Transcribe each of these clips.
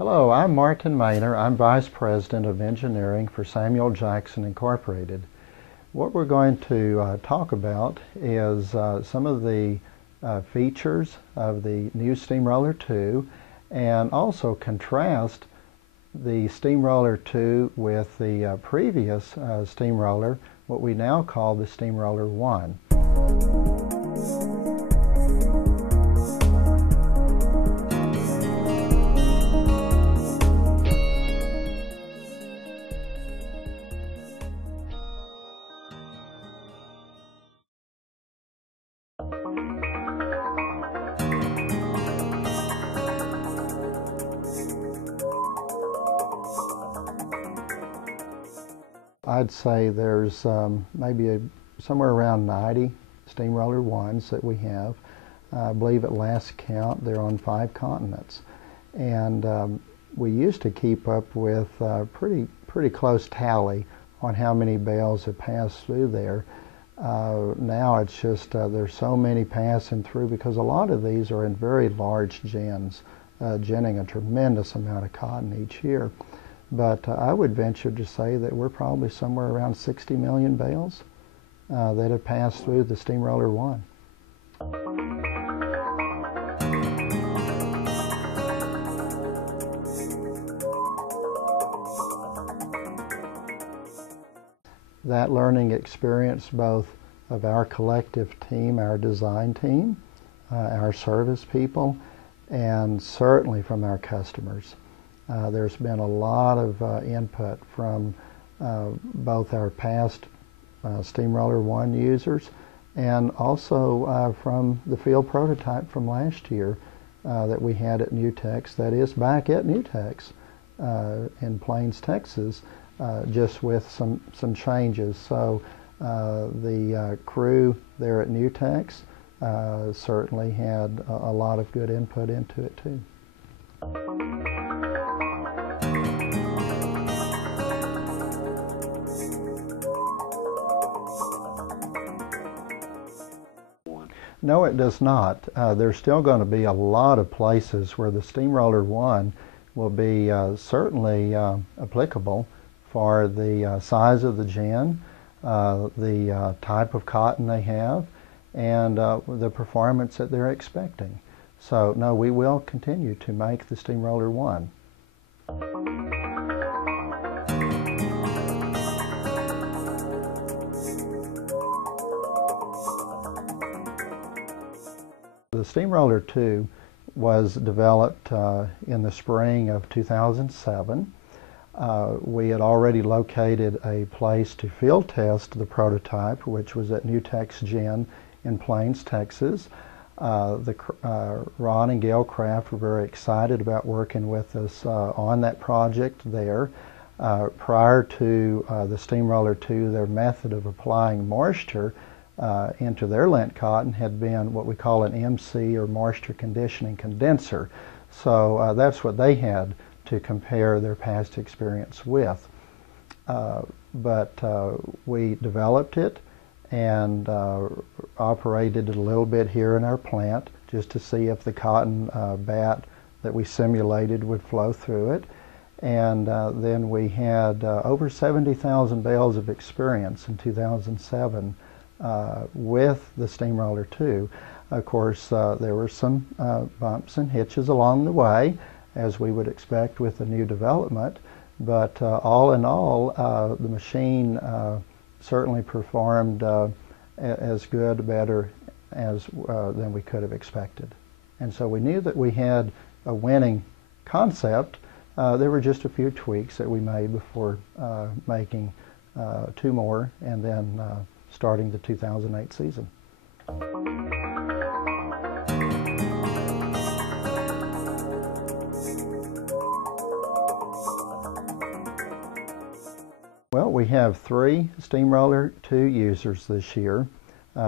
Hello, I'm Martin Mehner. I'm Vice President of Engineering for Samuel Jackson Incorporated. What we're going to talk about is some of the features of the new Steamroller II and also contrast the Steamroller II with the previous Steamroller, what we now call the Steamroller I. I'd say there's maybe somewhere around 90 Steamroller Is that we have. I believe at last count they're on 5 continents. And we used to keep up with pretty close tally on how many bales have passed through there. Now it's just there's so many passing through because a lot of these are in very large gins, ginning a tremendous amount of cotton each year. But I would venture to say that we're probably somewhere around 60 million bales that have passed through the Steamroller I. That learning experience, both of our collective team, our design team, our service people, and certainly from our customers. There's been a lot of input from both our past Steamroller I users and also from the field prototype from last year that we had at Nutex, that is back at Nutex in Plains, Texas, just with some changes. So the crew there at Nutex certainly had a lot of good input into it too. No, it does not. There's still going to be a lot of places where the Steamroller I will be certainly applicable for the size of the gin, the type of cotton they have, and the performance that they're expecting. So, no, we will continue to make the Steamroller I. The Steamroller II was developed in the spring of 2007. We had already located a place to field test the prototype, which was at Nutex Gin in Plains, Texas. Ron and Gail Kraft were very excited about working with us on that project there. Prior to the Steamroller II, their method of applying moisture into their lint cotton had been what we call an MC, or moisture conditioning condenser. So that's what they had to compare their past experience with. But we developed it and operated it a little bit here in our plant just to see if the cotton bat that we simulated would flow through it. And then we had over 70,000 bales of experience in 2007 with the Steamroller II. Of course, there were some bumps and hitches along the way, as we would expect with a new development, but all in all, the machine certainly performed as good, better as than we could have expected. And so we knew that we had a winning concept. There were just a few tweaks that we made before making 2 more and then starting the 2008 season. Well, we have 3 Steamroller II users this year.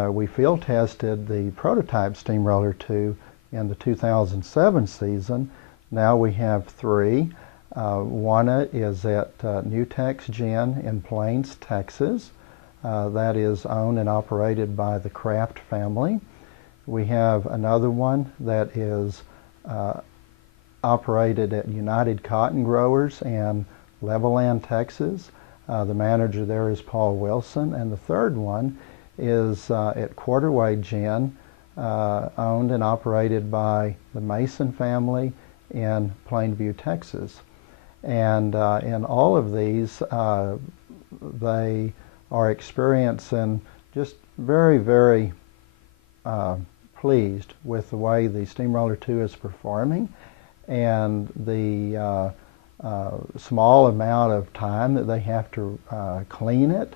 We field tested the prototype Steamroller II in the 2007 season. Now we have 3. One is at Nutex Gin in Plains, Texas. That is owned and operated by the Kraft family. We have another one that is operated at United Cotton Growers in Levelland, Texas. The manager there is Paul Wilson. And the third one is at Quarterway Gin, owned and operated by the Mason family in Plainview, Texas. And in all of these, they are experiencing just very, very pleased with the way the Steamroller II is performing, and the small amount of time that they have to clean it,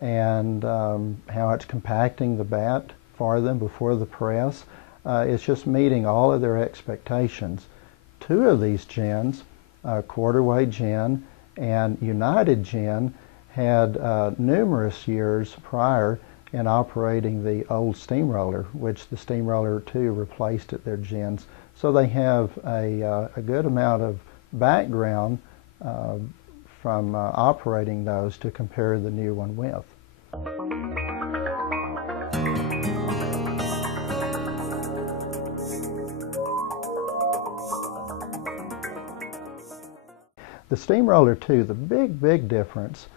and how it's compacting the bat for them before the press. It's just meeting all of their expectations. Two of these gins, Quarterway Gin and United Gin, had numerous years prior in operating the old steamroller, which the Steamroller II replaced at their gins. So they have a good amount of background from operating those to compare the new one with. The Steamroller II, the big difference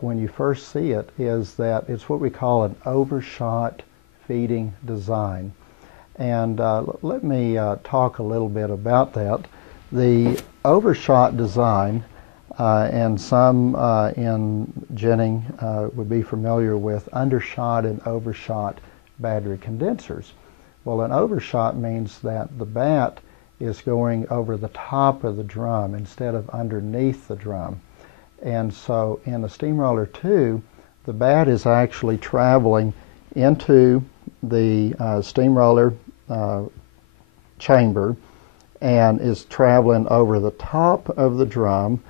when you first see it is that it's what we call an overshot feeding design. And let me talk a little bit about that. The overshot design, and some in ginning would be familiar with undershot and overshot battery condensers. Well, an overshot means that the bat is going over the top of the drum instead of underneath the drum. And so in the Steamroller II, the bat is actually traveling into the steamroller chamber and is traveling over the top of the drum.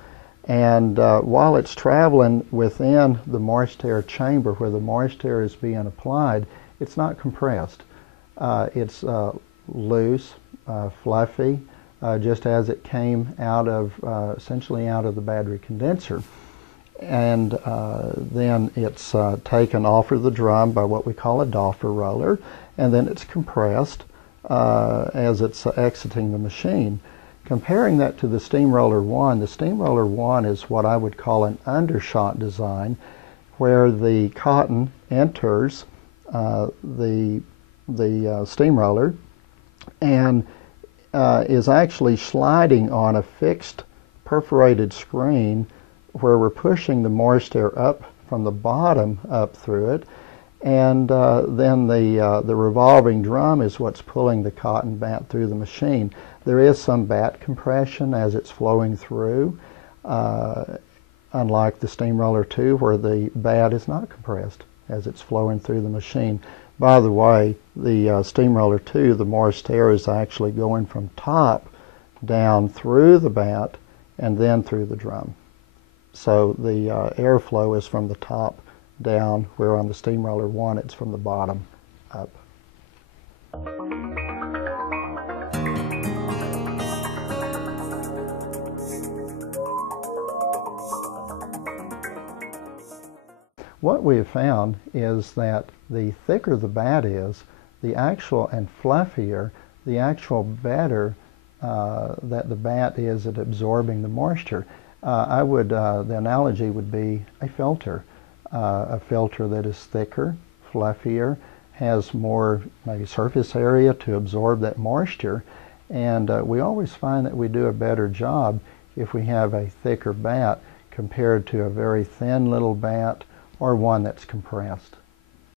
And while it's traveling within the moist air chamber where the moist air is being applied, it's not compressed. It's loose, fluffy, just as it came out of, essentially out of the battery condenser. And then it's taken off of the drum by what we call a doffer roller, and then it's compressed as it's exiting the machine. Comparing that to the Steamroller I is what I would call an undershot design, where the cotton enters the steamroller and is actually sliding on a fixed perforated screen where we're pushing the moist air up from the bottom up through it, and then the revolving drum is what's pulling the cotton bat through the machine. There is some bat compression as it's flowing through, unlike the Steamroller II where the bat is not compressed as it's flowing through the machine. By the way, the Steamroller II, the moist air is actually going from top down through the bat and then through the drum. So the airflow is from the top down, where on the Steamroller I it's from the bottom up. What we have found is that the thicker the bat is, the actual and fluffier, the actual better that the bat is at absorbing the moisture. The analogy would be a filter that is thicker, fluffier, has more maybe surface area to absorb that moisture, and we always find that we do a better job if we have a thicker bat compared to a very thin little bat or one that's compressed.